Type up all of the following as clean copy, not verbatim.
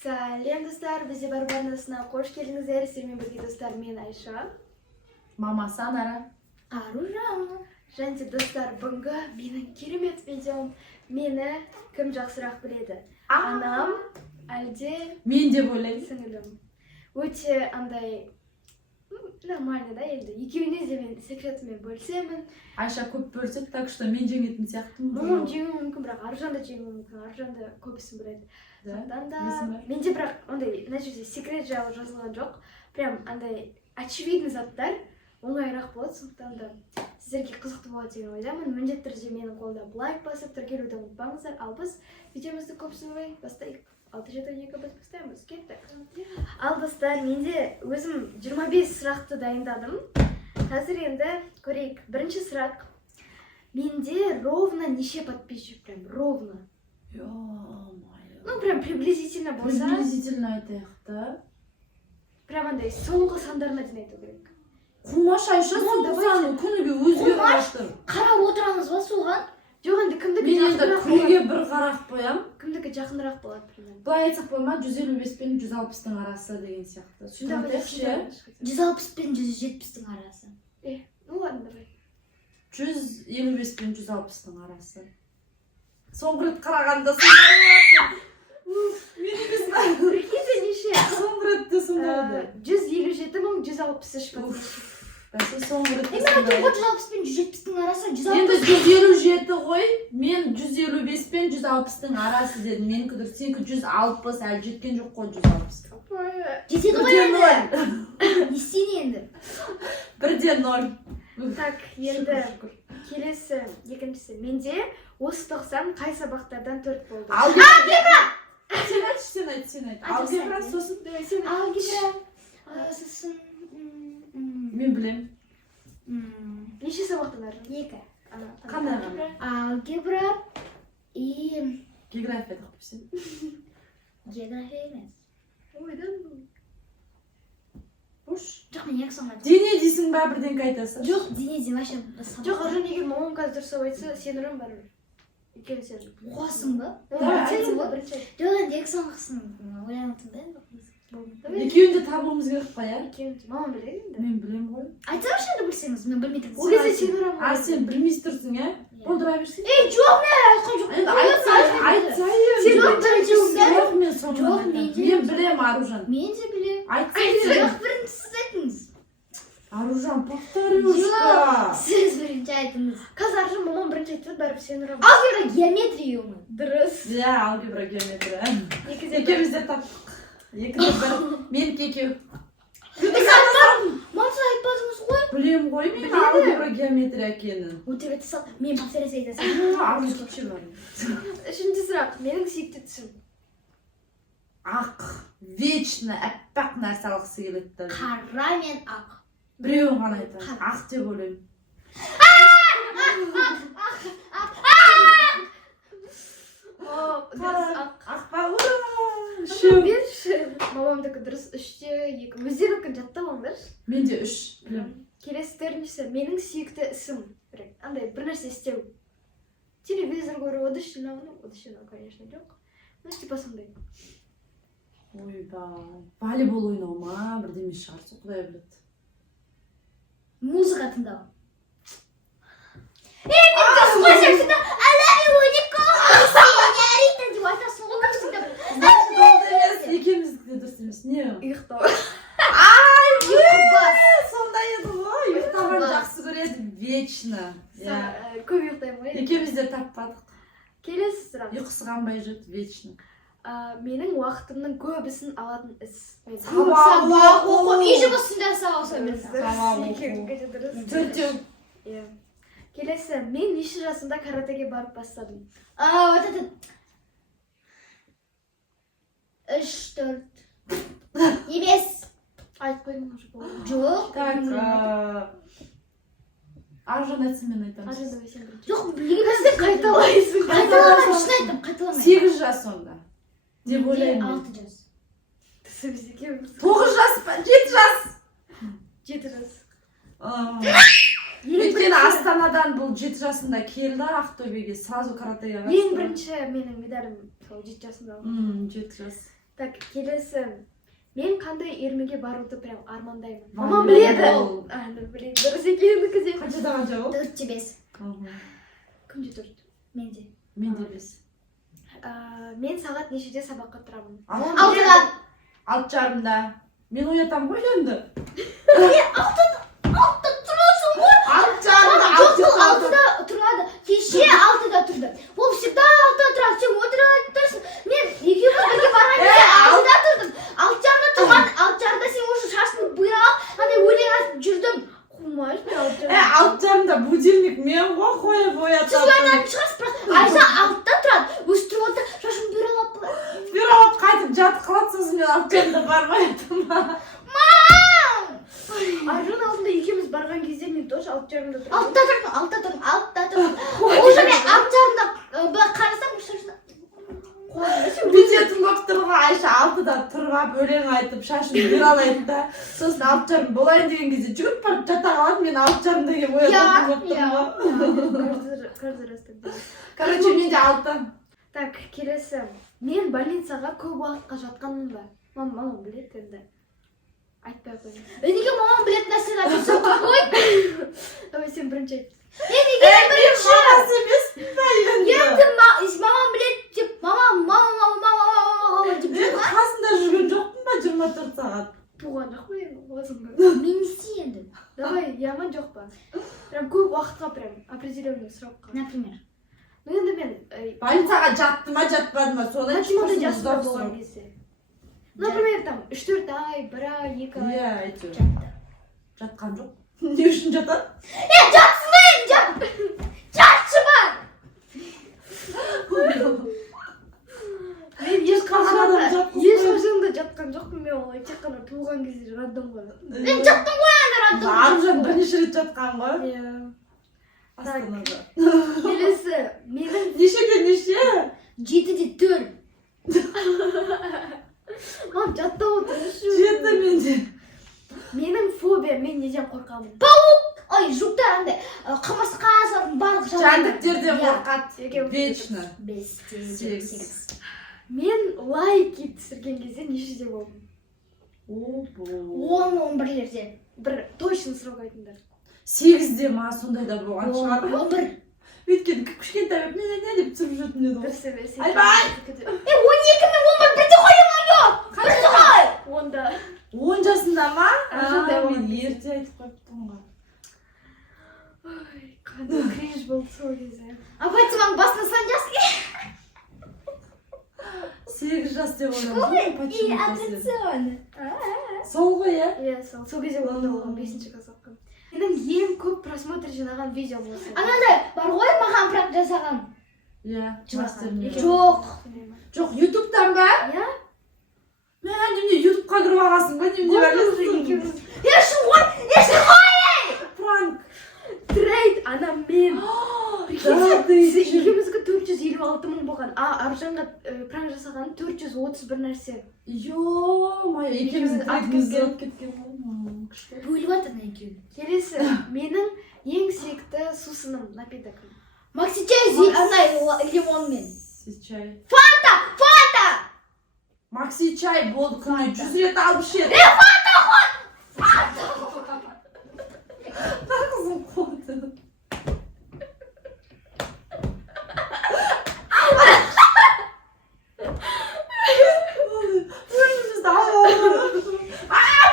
Сәлем достар, бізде бар барнасына қош келдіңіздер. Сіздермен бірге достар, мен Айша. Мамасы Анара. Аружан. Және достар, бүгінгі менің керемет видеом. Мені кім жақсырақ біледі? Анам, әлде Мен деп ойлаймын. Сіңілім. Өте андай нормально да енді. Екеуіне де мен секретімен бөлсемін. Айша көп бөлсек, так что мен жеңетін сияқтымын. Мұның жеңуі мүмкін, бірақ Аружан да жеңуі мүмкін. Аружан да көбісін біледі. Сондықтан да менде бірақ андай мына жерде секрет жайлы жазылған жоқ. Прям андай очевидный заттар оңайырақ болады. Сондықтан да сіздерге қызықты болады деген ойдамын. Міндетті түрде менің қолдап лайк басып тіркелуді ұмытпаңыздар. Ал біз видеомызды көп ұзамай бастайық. 6-7-2 біз бастаймыз. Кеттік. Ал достар, менде өзім 25 сұрақты дайындадым. Қазір енді көрейік. Бірінші сұрақ. Менде ровно неше подписчик? Прям ровно. Ну, прям приблизительно болса. Приблизительно айтайық та. Прям андай соңғы сандарына дейін айту керек. Қумаш Айша, соңғы санын күніге өзгеріп. Қарап отырамыз ба соған? Жоқ, енді кімдікі Мен енді жақынырақ күнге болады. бір қарақ қоям. Кімдікі жақынырақ болады примерно. Былай айтсақ болма, 155 пен 160-тың арасы деген сияқты. Сонда Сөйтіп 160 пен 170-тің арасы. Ну ладно, давай. 155 пен 160-тың арасы. Соңғы рет қарағанда сондай. Мен емес па? Прикиньте, неше? Соңғы ретте сондай. 157.163 подписчик. Бәсе соңғы ретте Мен айтып 160 пен 170-тің арасы, Енді 160. 157 ғой, мен 155 пен 160-тың арасы дедім. Мен күдір, сенікі 160, әлі жеткен жоқ қой 160. Жетеді ғой енді. Не істейін енді? 1-0. Так, енді келесі, екіншісі. Менде осы 90 қай сабақтардан 4 болды? Алгебра! Сен айт. Алгебра сосын. Алгебра, сосын... Мен білем. Неше сабақтан ары? 2. Қандай ғана? Алгебра и... География да қойсен. География емес. Ойдан бұл. Бош. Жоқ, мен 2 соңға. Дене дейсің ба бірден айтасың? Жоқ, денеде вообще... Жоқ, Аружан егер мамам қазір дұрыстап айтса, сен ұрын бар. Екен сен. Оқасың ба? Айтсың ба? Бірінші айт. Жоқ, енді 2 соңғысын ойланып тыңдайын ба? Екеуін де табуымыз керек қой, иә? Екеуін мамам біледі енді. Мен білем ғой. Айтсаңшы енді білсеңіз, мен білмей тұрмын. Ол кезде сен ұрын А сен білмей тұрсың, иә? Болдыра берсің. Жоқ, мен айтқан жоқ. Енді айтсайын. Сен айтсаңыз. Жоқ, мен соңғы Жоқ, айтамын. менде- Мен білем, Аружан. Мен де білем. Айтсайын. Жоқ, бірінші сіз айтыңыз. Аружан, повторюшка. Сіз бірінші айтыңыз. Қазір Аружан мамам бірінші айтты, бәрібір сен ұрын. Алгебра геометрия ма? Дұрыс. Иә, алгебра геометрия. Екіде Екеуміз де таптық. Екіде бір. Менікі екеу. Мансыз айтпадыңыз ғой. Білем ғой мен алгебра геометрия екенін. Өте сал, мен повторяйся айтасың. Аружан вообще бар. Үшінші сұрақ. Менің сүйікті түсім. Ақ, вечно әппақ нәрсе алғысы келеді. Қара мен ақ. Біреуін ғана айтамын. Ақ деп ойлаймын. Ақ па, ура! Үшеу. Берші. Мамамдікі дұрыс 3-те 2. Өздеріңкін жаттап алыңдаршы. Менде 3. Білем. Келесі төртіншісі. Менің сүйікті ісім. Андай бір нәрсе істеу. Телевизор көру, удочному, конечно, жоқ. Ну, типа сондай. Ойбай. Волейбол ойнау ма? Бірдеме шығарсы, құдай біледі. Музыка тыңдау. Екеуміздікі де дұрыс емес. Не? Ұйықтау. Сондай еді ғой. Ұйықтаған жақсы көреді вечно. Көп ұйықтаймын ғой. Екеуміз де таппадық. Келесі сұрақ. Ұйқысы қанбай жүрді вечно. Менің уақытымның көбісін алатын іс. Сабақ оқу. Үй жұмысында сабақ Дұрыс. Төртеу. Иә. Келесі, мен неше жасымда каратэге барып бастадым? Вот этот. 3-4. Емес. Айтып қойдым уже болды. Жоқ. Так. Аружан айтсын, мен айтамын. Аружан давай сен бірінші. Жоқ, білген Сен қайталайсың. Қайталамай, шын айттым, қайталамай. 8 жас онда. Деп ойлаймын. 6 жас. Біз екеуміз. 9 жас па? 7 жас. 7 жас. Өйткені Астанадан бұл 7 жасында келді Ақтөбеге, сразу каратеге Ең бірінші менің медалім сол 7 жасында алdım. 7 жас. Так, келесі. Мен қандай ермеге баруды прям армандаймын. Мамам Мамам біледі. біледі. Біледі. Дұрыс екенін де. Қаншада қанша ол? 4-5. Күнде 4. Менде. Мен де 5. Мен сағат нешеде сабаққа тұрамын? 6-да. 6:30. Мен оятам ғой енді. 6-да тұрасың ғой. 6:30. Жоқ, бұл 6-да тұрады. Кеше 6-да тұрды. Ол всегда 6-да тұрады. Сен отырасың. Мен екеуміз бірге барған кезде 6-да тұрдым. 6:30-да тұрған. 6:30-да сен уже шашыңды бұйрап, андай өлең айтып жүрдім. Қумаш, мен 6:30 будильник мен ғой қойып Сіз оятам. оянатын шығарсыз, бірақ Айза 6-да тұрады. Өзі тұрып отыр, шашын бұйралап былай. Бюроға қайтып жатып қалады, сосын мен 6:30-да бармай жатырмын. Аржан алдында екеуміз барған кезде мен тоже 6:30-да тұрдым. 6-да тұрдым, 6-да тұрдым, 6-да тұрдым. Уже мен 6:30-да былай қарасам, шашын Видео тұрмақ тұрға Айша 6:da тұрып алып өлең айтып шашын бұйралайды да. Сосын 6:30 болайын деген кезде жүгіріп барып жата қалады, мен 6:30-да келіп оятатын болып тұрмын. Каждый раз так делаю. Короче, менде 6. Так, келесі. Мен больницаға көп уақытқа жатқанмын ба? Мамам біледі енді. Айтпай қойын. неге мамам білетін нәрсені айтып жатыр ғой? Давай сен бірінші айт. Мен неге бірінші? Мамасы емеспін ба енді? Енді мамам біледі деп, мамам деп Мен жүр ма? қасында жүрген жоқпын ба 24 сағат? Туған жоқ па енді осында? Мен не істейін енді? Давай, яма жоқ па? Прям көп уақытқа прям определенный срокқа. Например? Ну енді мен Больницаға жатты ма жатпады ма соны максималды ешқашан жасында ұзақ болған сұрап. кезде. Например, там 3-4 ай, 1 ай, 2 ай. Иә, әйтеуір. Жатқан жоқ. Не үшін жатады? Жатсымайын, жатшыма! Мен ешқашан да жатқан жоқпын, мен олай тек қана туылған кезде жаттым ғой. Мен жаттым ғой енді радым. Аржан бірнеше рет жатқан ғой. Иә. Астанада. Келесі, менің Нешеде неше? 7-де 4. мам жатта отыршы. 7 менде. Менің фобия, мен неден қорқамын? Ой, жұптар андай қымырсқа салатын барлық Жәндіктерден қорқады. Вечно. 5-8. Мен лайки түсірген кезде нешеде болдым? 10-11-лерде. Бір точно срок айтыңдар. 8-де ма сондайда болған шығар. 11. Өйткені кішкентай болып не деп түсіріп жүретін еді ғой. Дұрыс емес. Айбай! 12 мен 11 бірде қойдым ай Бірде қой! Онда 10 жасында ма? Аржандай Мен болған. ерте айтып қойыппын ғой. ой, қандай кринж болды сол кезде. А Фатиманың басына сан жас 8 жас деп Ой, ойлаймын. и аттракционы. Сол ғой, иә? Иә, сол кезде онда болған 5-ші класс оқыған. Менің ең көп просмотр жинаған видео осы. Анандай бар ғой маған пранк жасаған. Иә, мастермен. Жоқ. Жоқ, ютубтан ба? Иә? Мен немене ютубқа кіріп аласың ба? Немене бәлесің? Пранк. Трейд, ана мен. Да, ты Екеумізге 456 мың болған. Аржанға пранк жасаған 430 бір нәрсе. Ё-моё, екеумізді трейдімізді алып кеткен ғой. Бөліп жатыр екеуі. Келесі, менің ең сүйікті сусыным, напиток. Макси чай андай лимонмен. Чай. Фанта! Макси чай болды күніне 100 рет алып ішеді. Қызым қойды.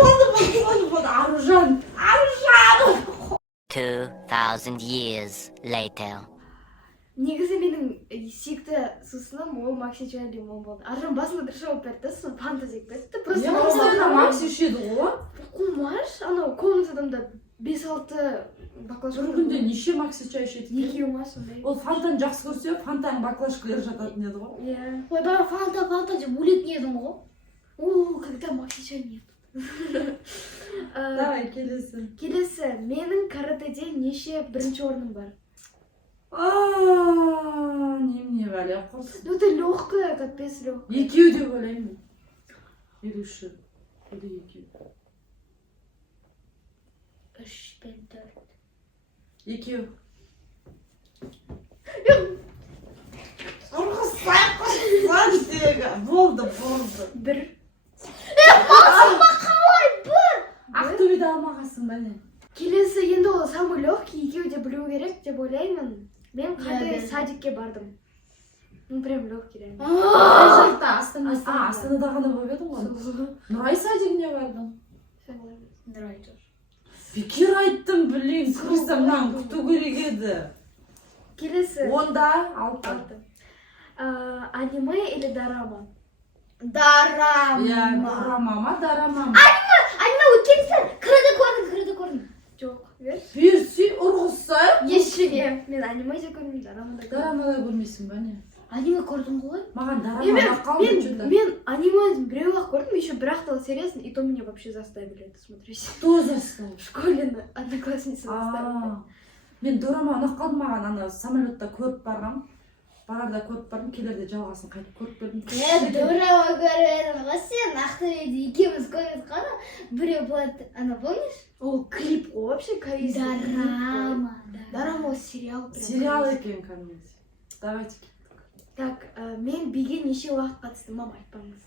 Өзімізді болды. Аружан. 2,000 years later. Негізі менің сүйікті сусыным ол Макси чай лимон болды. Аржан басында дұрыс жауап берді, сосын фанта жеп кетті. Просто Макси ішеді ғой. қумаш, анау комнатада 5-6 баклажан. Бір күнде неше Макси чай ішеді? Екеуі ма сондай. Ол фантаны жақсы көрсе, фантаның баклажкалары жататын еді ғой. Иә. Ой, бара фанта деп өлетін едің ғой. Когда Макси чай нет. Давай, келесі. Келесі, менің каратэде неше бірінші орным бар? Немене бәле құрсын. Ну, это легкая, капец легкая. Екеу деп ойлаймын. Или үші. Или екеу. 3 пен 4. Екеу. Болды. Bir. Ақтөбеде алмағансың ба не? Келесі енді ол самый легкий, екеуі де білу керек деп ойлаймын. Мен қандай садикке бардым. Ну прям легкий реально. Қай жақта? Астанада ғана болып едің ғой. Нұрай садигіне бардың. Бекер айттым, білейін, кірсімнан күту керек еді. Келесі. Онда 6. Аниме или дорама? Дарама. Дорама ма, дарама ма? Аниме өткен сен кірді көрдім. Жоқ, ver. Берсей, ұрғызса. Ешіне. Мен аниме де көрмеймін, дорама да көрмеймін. Дорамада көрмейсің ба не? Аниме көрдің ғой? Маған дорамада қалды. Мен аниме біреу-ақ көрдім, еще бір ақтал сериясын, и то меня вообще заставили это смотреть. Кто заставил? В школе одноклассница заставила. Мен дорама ұнап қалды маған, ана самолетта көріп барғам. Барарда көріп бардым, келерде жалғасын қайтып көріп бердім. Дорама көріп ғой сен, Ақтөбеде екеуміз көріп қана. Біреу болады, ана помнишь? Ол клип ғой вообще корейский. Дорама. Дорама ол сериал. Сериал екен кәдімгі. Давайте кеттік. Так, мен биге неше уақыт қатыстым, мама айтпаңыз.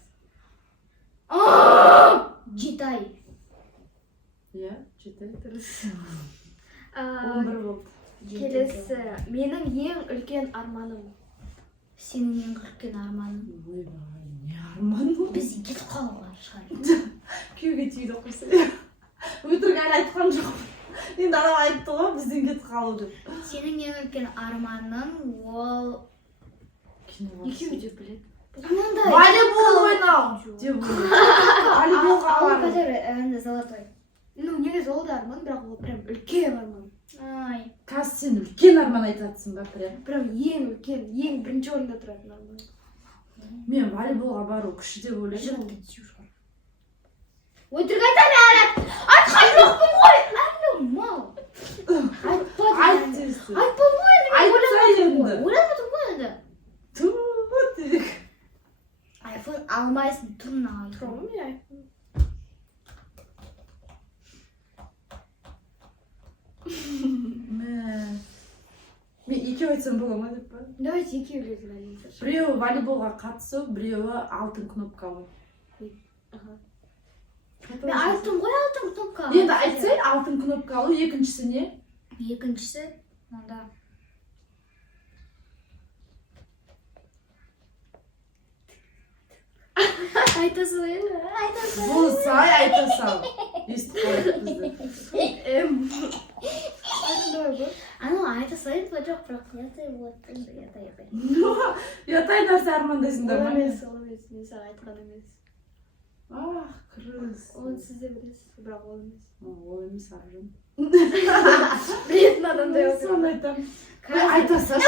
7 ай. Иә, 7 ай. Дұрыс. 11 болды. Келесі, менің ең үлкен арманым. Сенің ең үлкен арманың. Ойбай, не арман ол? Біз кетіп қалуға шығар. Күйеуге тиді қойса. Өтірік әлі айтқан жоқ. Енді анау айтты ғой, бізден кетіп қалу деп. Сенің ең үлкен арманың ол... Екеуі де біледі. Волейбол ойнау деп волейболға Ол бару. который золотой. Ну, негізі ол да арман, бірақ ол прям үлкен арман. Ай. Қазір сен үлкен арман айтатсың ба, прям? Прям ең үлкен, ең бірінші орында тұратын арман. Мен волейболға бару күшті деп ойлаймын. Өтірік айтам әлі. Айтқан жоқпын ғой. Әлі мал. Айт десті. Айтпадым ғой енді. Айтса енді. Ойламадым ғой енді. Тууу тек. Айфон алмайсың, тұрмын айфон. Тұрмын мен. Мен екеу айтсам бола ма деп па? Давайте екеулерін айтыңыздар. Біреуі волейболға қатысу, біреуі алтын кнопкалы. Мен айттым ғой алтын кнопка. Енді айтсай, алтын кнопкалы, екіншісі не? Екіншісі, онда. Айта салайын. Болсай, айта сал. Естіп қалайық бізді. Давай бұл. Anu айта салайын ба жоқ, бірақ ятай болады. Ятай. Ятай нәрсе армандайсыңдар Ол ма? емес, мен саған айтқан емес. Крыс. Оны сіз де білесіз, бірақ ол емес. Ол емес аржан. Білетін адамдай отыр. Соны айтам. Айта сал.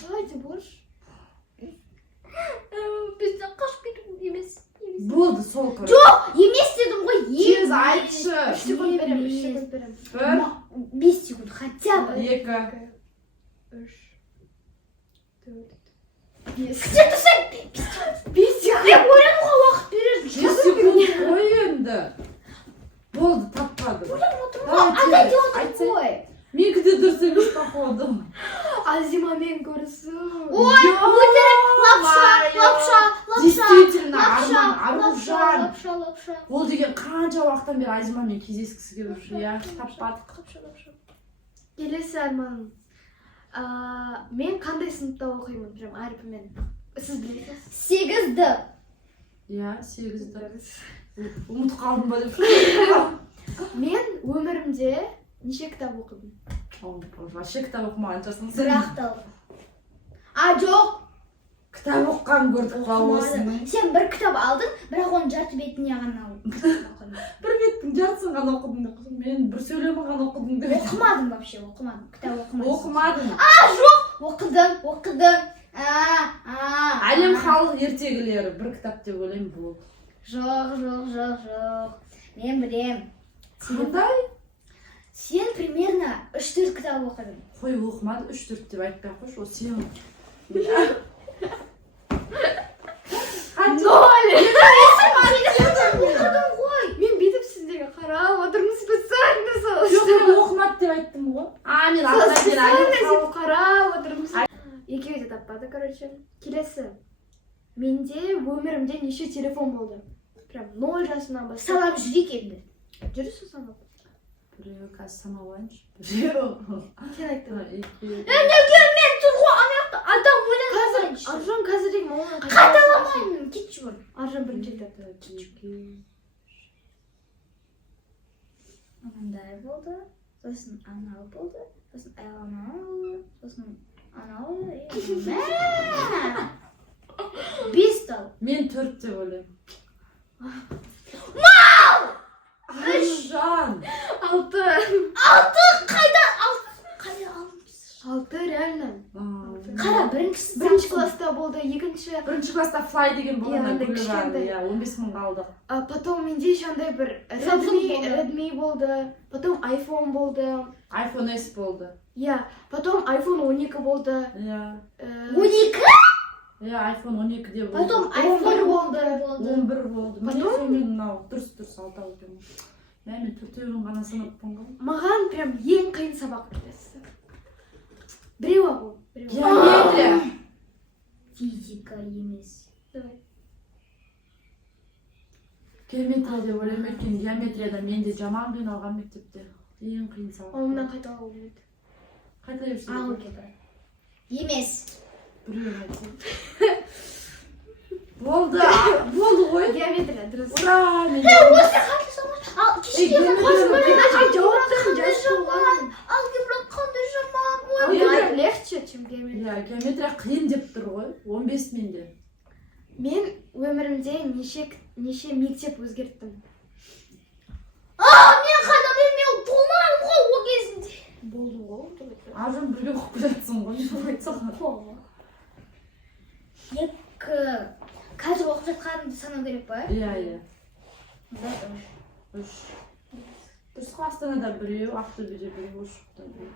Давайте борщ. Бізден қашып кету емес. Болды, сол көрі. Жоқ, емес дедім ғой. Тез айтшы. 3 секунд берем, 3 секунд берем. 1, 5 секунд, хотя бы. 2. 3, 4, 5. Сен тұрсаң, 5 секунд. мен ойлануға уақыт бересің. 5 секунд қой енді. Болды, таппадым. Ата деп отырмын ғой. Менікі де дұрыс емес походу. Азима мен көрісу. Ой, өтірік, лапша. Действительно, Аружан. Лапша. Ол деген қанша уақыттан бері Азимамен кездескісі келіп жүр, иә, таппадық. Келесі арманым. Мен қандай сыныпта оқимын, прям әрпімен. Сіз білесіз? 8-ді. Иә, 8-ді. Ұмыт қалдым ба деп. Мен өмірімде неше кітап оқыдым? Вообще кітап оқымаған жасың. Бір ақталды. Жоқ. Кітап оққан көрдік қа осыны. Сен бір кітап алдың, бірақ оның жарты бетіне ғана оқыдың. Бір беттің жартысын ғана оқыдым деп. Мен бір сөйлемі ғана оқыдым деп. Оқымадым вообще, оқымадым. Кітап оқымадым. Оқымадым. Жоқ, оқыдым. Әлем халық ертегілері бір кітап деп ойлаймын бұл. Жоқ. Мен білем. Қандай? Сен примерно 3-4 кітап оқыдың. Қой оқымады, 3-4 деп айтпай қойшы, о сен. Оқыдым ғой. Мен бүйтіп сіздерге қарап отырмын, специально Жоқ, мен оқымады деп айттым ғой. Мен специально сен қарап отырмын. тұрады, короче. Келесі. Менде өмірімде неше телефон болды? Прям 0 жасымнан бастап. Салам жүрек енді. Жүрісі санап. Біреу қазір санауайыншы. Біреу. Сен айттың. Неге мен тұрғы аяқты адам ойланайыншы. Аржан қазірдегі маман Қайталамаймын, кетші бұрын. Аржан бірінші айтты. Анандай болды, сосын анау болды, сосын анау болды, сосын анау болды. Бес тал. Мен 4 деп ойлаймын. Аружан! 6. Қайдан алдыңыз? 6 реально. Қара, Бірінші класста болды, екінші. Бірінші класста флай деген болғанда андай гүлі бар. кішкентай. 15 мың қалдық. Потом менде еще андай бір Redmi болды, потом iPhone болды. iPhone S болды. Я, потом iPhone 12 болды. Иә. 12? Иә, iPhone 12 де болды. Потом iPhone болды. 11 болды. Потом- Мен мынау дұрыс алтау екен. Иә, мен 4-еуін ғана санаппын ғой. Маған прям ең қиын сабақ білесіз. Біреу ақ ол. Геометрия. Физика емес. Давай. Геометрия деп ойлаймын, өйткені геометрияда менде жаман қиналған мектепте. Ең қиын сабақ. Онымнан қайталау болмайды. Қайта берсең. Алгебра. Емес. Біреу айтсын. Болды ғой. Геометрия, дұрыс. Ура! Мен Осы қандай сабақ? Ал кешке алгебра қандай жаман. Алгебра легче, чем геометрия. Иә, геометрия қиын деп тұр ғой. 15 менде. Мен өмірімде неше мектеп өзгерттім. Мен қайдан мен болмадым ғой ол кезінде. Болдың ғой, Аржан бірге оқып жатсың ғой. Екі. Қазір оқып жатқанымды санау керек па? Иә. Бір. 3. Дұрыс қой, Астанада біреу, Ақтөбеде біреу, Ошақта біреу.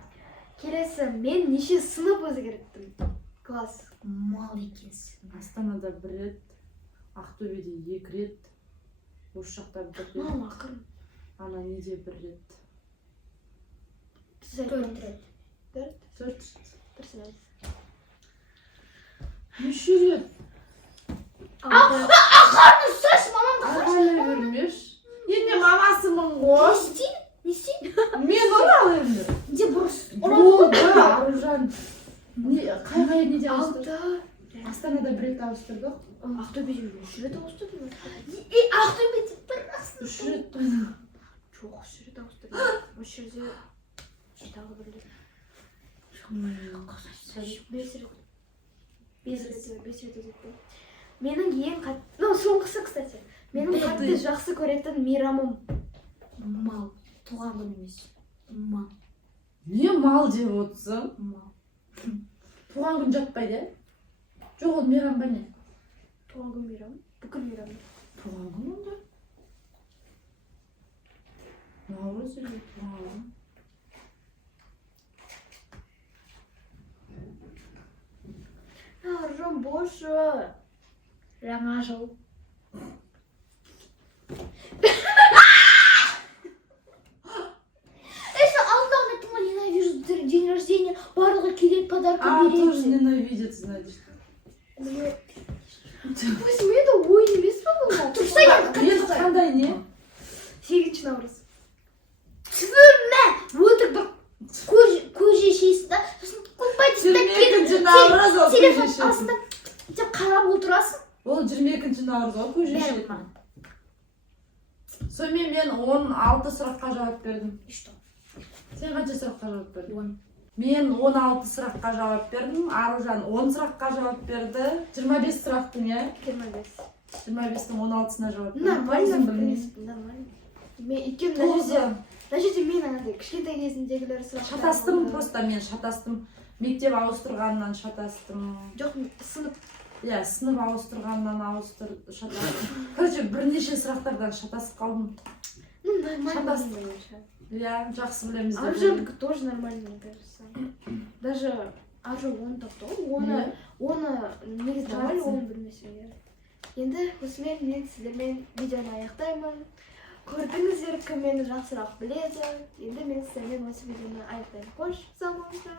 Келесі, мен неше сынып өзгерттім. Класс. Мал екенсің. Астанада 1 рет, Ақтөбеде 2 рет, Ошақта 1 рет, Мам, ақырын. ана неде 1 рет. Сіз 4 айтыңыз. рет. 4? 4 рет. Дұрыс айтыңыз. Неше рет? Қарны сөз мамамды Ағайлай бермеш. Енді мамасымын ғой. Не істейін? Мен оны алайын. Де бұрыс. Болды, Аружан. Қай неде ауыстырдық? 6. Астанада 1 рет ауыстырдық. Ақтөбеде 3 рет ауыстырдым. Ақтөбеде бір ақ 3 рет. Жоқ, 3 рет ауыстырдым. Осы жерде тағы бір рет. 5 рет өтті. Менің ең қатты, соңғысы, кстати. Менің қатты жақсы көретін мейрамым. мал. Туған күн емес. Мал. Не мал деп отырсың? Мал. Туған күн жатпайды? Жоқ, ол мейрам ба не? Туған күн мейрамы. Бүкіл мейрам. Туған күн онда? Наурыз или туған күн? Аржан, боже. Жаңа жыл. Ненавижу день рождения, барлығы келеді, подарка Тоже береді. ненавидит, значит. Допустим, это ойын емес па бұл? Мен қандай не? 8 наурыз. Түбіме өтірік бір көже шейсің да, сосын көкбайды 22 наурыз ол телефон көже шешін. астында деп қарап отырасың. Ол 22 наурыз ол көже шешін. Сонымен мен 16 сұраққа жауап бердім. Сен қанша сұраққа жауап бердің? Мен 16 сұраққа жауап бердім, Аружан 10 сұраққа жауап берді. 25 сұрақтың, е? 25. 25-тің 16-сына жауап бердім. Нормально, в Білмеймін. принципе, нормально. Өйткені мына жерде мен андай кішкентай кезімдегілер сұрақтар Шатастым, болды. просто мен шатастым. Мектеп ауыстырғаннан шатастым. Жоқ, сынып. Иә, сынып ауыстырғаннан шатастым. Короче, бірнеше сұрақтардан шатасып қалдым. Ну, нормально. Шатастық. мне кажется. Иә, жақсы білеміз. Аржандікі тоже нормально, мне кажется. Даже Аржан оны таптау, оны негізі нормально, оны білмесе. Енді осымен мен сіздермен видеоны аяқтаймын. Көрдіңіздер, кім мені жақсырақ біледі. Енді мен сіздермен осы видеоны аяқтаймын. Қош, сау болыңыздар.